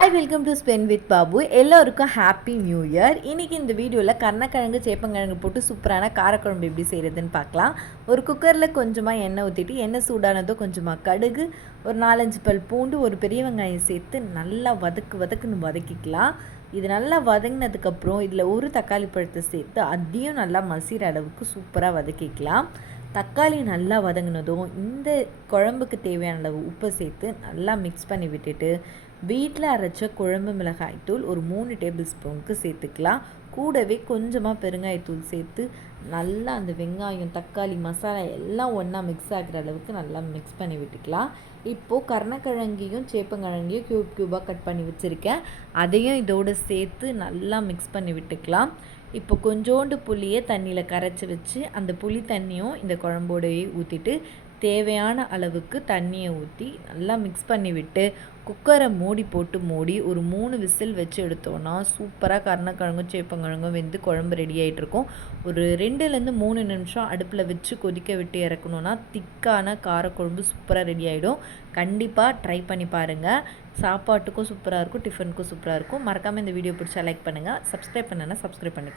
Hi welcome to spend with Babu. எல்லோருக்கும் happy new year. இன்றைக்கி இந்த வீடியோவில் கருணக்கிழங்கு சேப்பங்கிழங்கு போட்டு சூப்பரான காரக்குழம்பு எப்படி செய்கிறதுன்னு பார்க்கலாம். ஒரு குக்கரில் கொஞ்சமாக எண்ணெய் ஊற்றிட்டு எண்ணெய் சூடானதோ கொஞ்சமாக கடுகு, ஒரு 4-5 பல் பூண்டு, ஒரு பெரிய வெங்காயம் சேர்த்து நல்லா வதக்குன்னு வதக்கிக்கலாம். இது நல்லா வதங்கினதுக்கப்புறம் இதில் ஒரு தக்காளி பழத்தை சேர்த்து அதையும் நல்லா மசிற அளவுக்கு சூப்பராக வதக்கிக்கலாம். தக்காளி நல்லா வதங்கினதும் இந்த குழம்புக்கு தேவையான அளவு உப்பை சேர்த்து நல்லா மிக்ஸ் பண்ணி விட்டுட்டு வீட்டில் அரைச்ச குழம்பு மிளகாய்த்தூள் ஒரு 3 டேபிள் ஸ்பூனுக்கு சேர்த்துக்கலாம். கூடவே கொஞ்சமாக பெருங்காயத்தூள் சேர்த்து நல்லா அந்த வெங்காயம் தக்காளி மசாலா எல்லாம் ஒன்றா மிக்ஸ் ஆகிற அளவுக்கு நல்லா மிக்ஸ் பண்ணி விட்டுக்கலாம். இப்போது கருணக்கிழங்கையும் சேப்பங்கிழங்கையும் க்யூபாக கட் பண்ணி வச்சுருக்கேன். அதையும் இதோடு சேர்த்து நல்லா மிக்ஸ் பண்ணி விட்டுக்கலாம். இப்போ கொஞ்சோண்டு புளியை தண்ணியில் கரைச்சி வச்சு அந்த புளி தண்ணியும் இந்த குழம்போடையே ஊற்றிட்டு தேவையான அளவுக்கு தண்ணியை ஊற்றி நல்லா மிக்ஸ் பண்ணி விட்டு குக்கரை மூடி ஒரு 3 விசில் வச்சு எடுத்தோன்னா சூப்பராக கருணக்கிழங்கும் சேப்பங்கிழங்கும் வெந்து குழம்பு ரெடி ஆகிட்ருக்கும். ஒரு 2லேருந்து 3 நிமிஷம் அடுப்பில் வச்சு கொதிக்க விட்டு இறக்கணுன்னா திக்கான காரக்குழம்பு சூப்பராக ரெடி ஆகிடும். கண்டிப்பாக ட்ரை பண்ணி பாருங்கள். சாப்பாட்டுக்கும் சூப்பராக இருக்கும், டிஃபனுக்கும் சூப்பராக இருக்கும். மறக்காமல் இந்த வீடியோ பிடிச்சா லைக் பண்ணுங்கள். சப்ஸ்கிரைப் பண்ணுன்னா சப்ஸ்கிரைப் பண்ணிக்கோங்க.